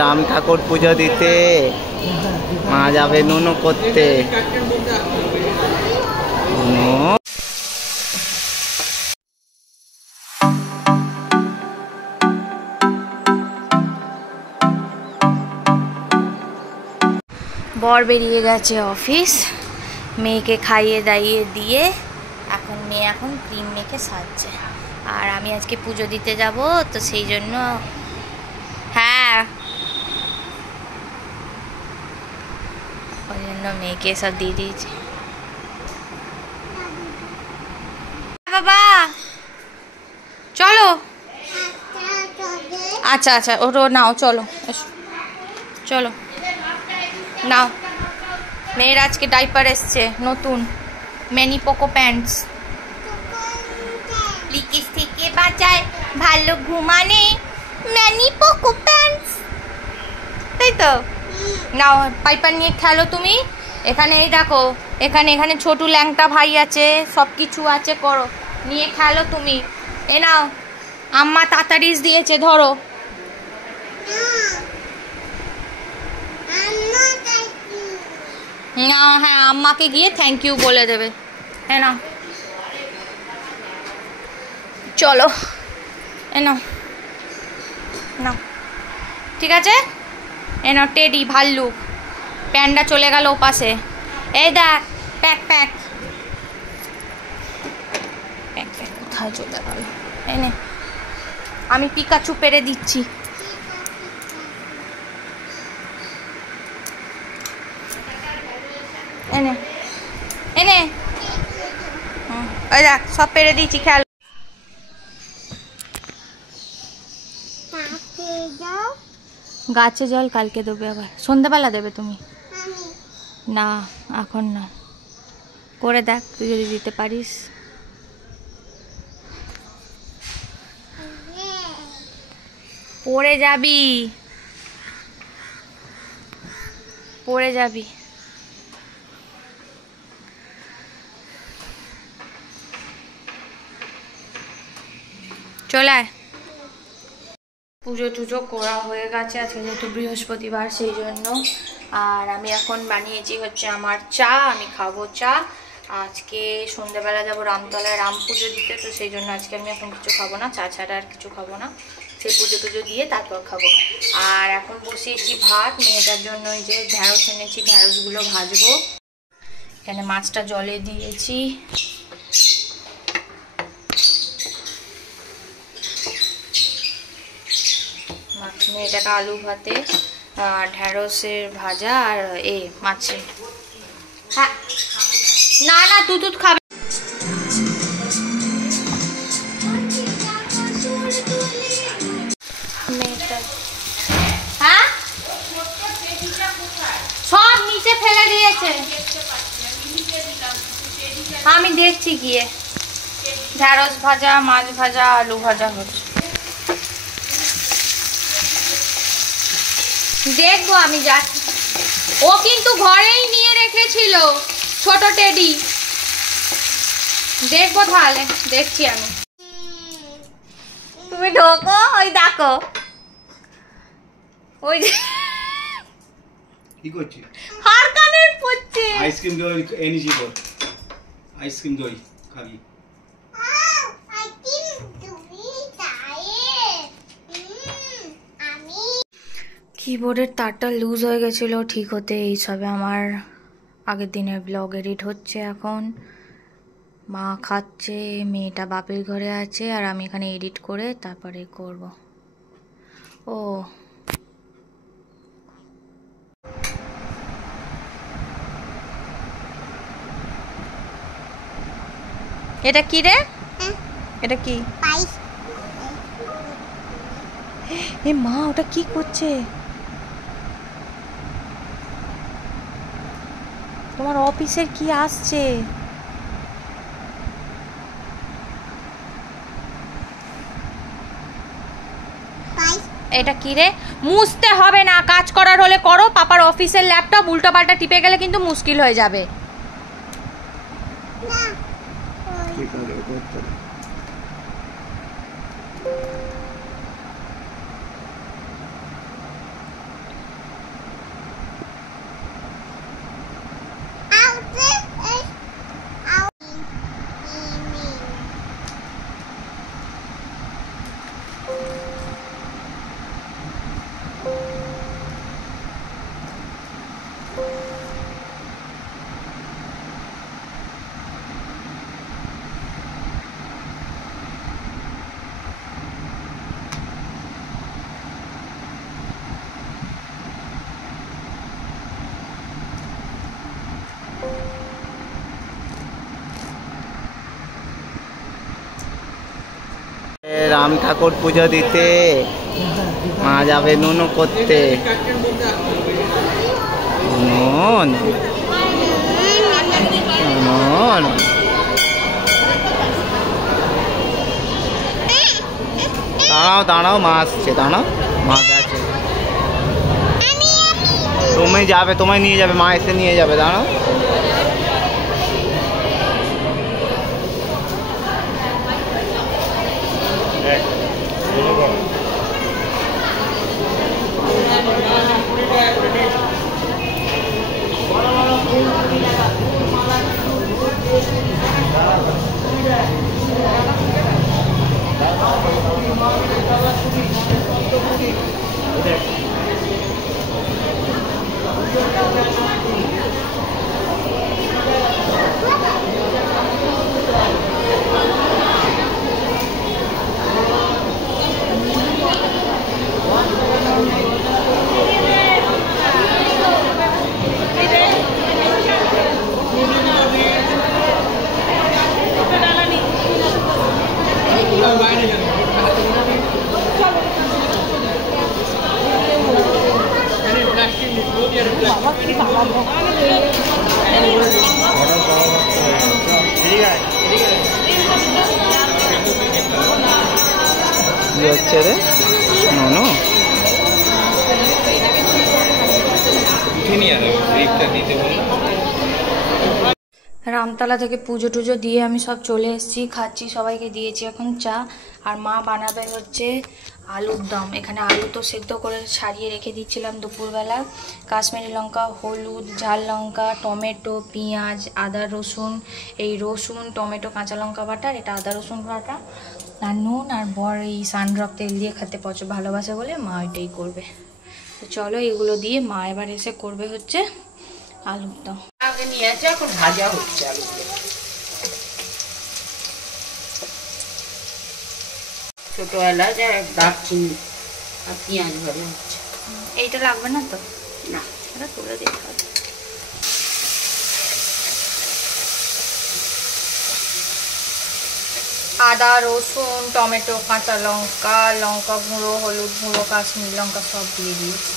রাম ঠাকুর পুজো দিতে, মা যাবে নুনু করতে। বর বেরিয়ে গেছে অফিস, মেয়েকে খাইয়ে দাইয়ে দিয়ে এখন মেয়ে এখন ক্রিম মেখে সাজছে। আর আমি আজকে পুজো দিতে যাব, তো সেই জন্য হ্যাঁ ওই জন্য মেয়েকে সব দিয়ে দিয়েছি। বাবা চলো, আচ্ছা আচ্ছা ওটা নাও, চলো এসো চলো নাও। মেয়ের আজকে ডাইপার এসছে নতুন, ম্যানি পোকো প্যান্টস। লিকিস থেকে বাঁচায় ভালো ঘুমানে ম্যানি পোকো প্যান্টস, তাই তো? নাও পাইপার নিয়ে খেলো তুমি। এখানে এই দেখো, এখানে এখানে ছোটু ল্যাংটা ভাই আছে, সব কিছু আছে, করো নিয়ে খেলো তুমি। এ নাও, আম্মা তাড়াতাড়ি দিয়েছে, ধরো। না হ্যাঁ, আম্মাকে গিয়ে থ্যাংক ইউ বলে দেবে। হ্যাঁ নাও চলো, এ নাও নাও, ঠিক আছে। এ নাও টেডি ভাল্লুক, প্যান্ডা চলে গেল ও পাশে। এই দেখ প্যাক প্যাক প্যাক প্যাক কোথায় চলে গেল? এনে আমি পিকাচু পেরে দিচ্ছি। এনে এনে ওই দেখ সব পেরে দিয়েছি, খেয়াল। গাছে জল কালকে দেবে, আবার সন্ধ্যাবেলা দেবে তুমি। না এখন না, করে দেখ তুই যদি দিতে পারিস। পড়ে যাবি, পড়ে যাবি। চলে আয়। পুজো টুজো করা হয়ে গেছে, আজকে যেহেতু বৃহস্পতিবার সেই জন্য। আর আমি এখন বানিয়েছি হচ্ছে আমার চা, আমি খাবো চা। আজকে সন্ধ্যাবেলা যাবো রামতলায় রাম পুজো দিতে, তো সেই জন্য আজকে আমি এখন কিছু খাবো না, চা ছাড়া আর কিছু খাবো না। সেই পুজো টুজো দিয়ে তারপর খাবো। আর এখন বসিয়েছি ভাত, মেয়েটার জন্য ওই যে ঢ্যাঁড়স এনেছি, ঢ্যাঁড়সগুলো ভাজবো। এখানে মাছটা জলে দিয়েছি। মেয়েটাকে আলু ভাতে, ঢ্যাঁড়সের ভাজা আর মাছের। হ্যাঁ না না, দুধ খাবে। হ্যাঁ সব নিচে ফেলে দিয়েছে, আমি দেখছি গিয়ে। ঢ্যাঁড়স ভাজা, মাছ ভাজা, আলু ভাজা হচ্ছে, দেখবো আমি যাচ্ছি। ও কিন্তু ঘরেই নিয়ে রেখেছিল ছোট টেডি, দেখবো তাহলে, দেখছি আমি। তুমি ঢোকো, ওই দেখো ওই কি করছিস? হার কানের পড়ছে। আইসক্রিম দই এনেছি তো, আইসক্রিম দই খাবি? কিবোর্ডের তারটা লুজ হয়ে গেছিলো, ঠিক হতে এই সবে আমার আগের দিনের ব্লগ এডিট হচ্ছে এখন। মা খাচ্ছে, মেয়েটা বাপের ঘরে আছে, আর আমি এখানে এডিট করে তারপরে করব। ও এটা কি রে? এটা কি? এ মা, ওটা কি করছে? তোমার অফিসের কি আসছে? এটা কি রে? মুছতে হবে না, কাজ করার হলে করো। পাপার অফিসের ল্যাপটপ উল্টো পাল্টা টিপে গেলে কিন্তু মুশকিল হয়ে যাবে। রাম ঠাকুর পুজো দিতে, মা যাবে নুনু করতে। নুন নুন দাঁড়াও দাঁড়াও, মা আসছে, দাঁড়াও, মা গেছে। তুমি যাবে, তোমায় নিয়ে যাবে, মা এসে নিয়ে যাবে, দাঁড়াও। কি হচ্ছে রে নুনু? রামতলা থেকে পুজো টুজো দিয়ে আমি সব চলে এসেছি, খাচ্ছি, সবাইকে দিয়েছি এখন চা। আর মা বানাবে হচ্ছে আলুর দম। এখানে আলু তো সেদ্ধ করে ছাড়িয়ে রেখে দিচ্ছিলাম দুপুরবেলা। কাশ্মীরি লঙ্কা, হলুদ, ঝাল লঙ্কা, টমেটো, পেঁয়াজ, আদা রসুন, এই রসুন টমেটো কাঁচা লঙ্কা বাটা, এটা আদা রসুন বাটা, আর নুন, আর বর এই সানড্রপ তেল দিয়ে খেতে ভালোবাসে বলে মা এটাই করবে। তো চলো এগুলো দিয়ে মা এবার এসে করবে হচ্ছে আলুর দম। আগে নিয়ে আছে, এখন ভাজা হচ্ছে আলু। ছোট এলাচ আর দারচিনি আর পেঁয়াজ ভাজা হচ্ছে। এইটা লাগবে না তো? না, এটা তুলে দিতে হবে। আদা রসুন টমেটো কাঁচা লঙ্কা, লঙ্কা গুঁড়ো, হলুদ গুঁড়ো, কাশ্মীরি লঙ্কা সব দিয়ে দিয়েছি।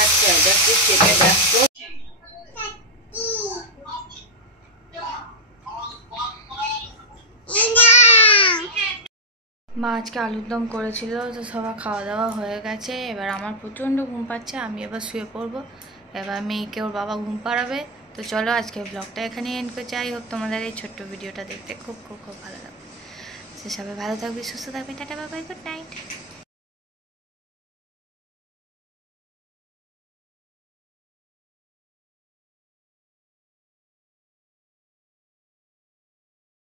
আচ্ছা, এটা একটু চেপে রাখবো। মা আজকে আলুর দম করেছিল, তো সবার খাওয়া দাওয়া হয়ে গেছে। এবার আমার প্রচণ্ড ঘুম পাচ্ছে, আমি এবার শুয়ে পড়বো। এবার মেয়েকে ওর বাবা ঘুম পাড়াবে। তো চলো আজকে ব্লগটা এখানে এন্ড করছি। আই হোপ তোমাদের এই ছোট্ট ভিডিওটা দেখতে খুব খুব খুব ভালো লাগবে। সে সবাই ভালো থাকবে, সুস্থ থাকবে। Tata, bye bye, good night.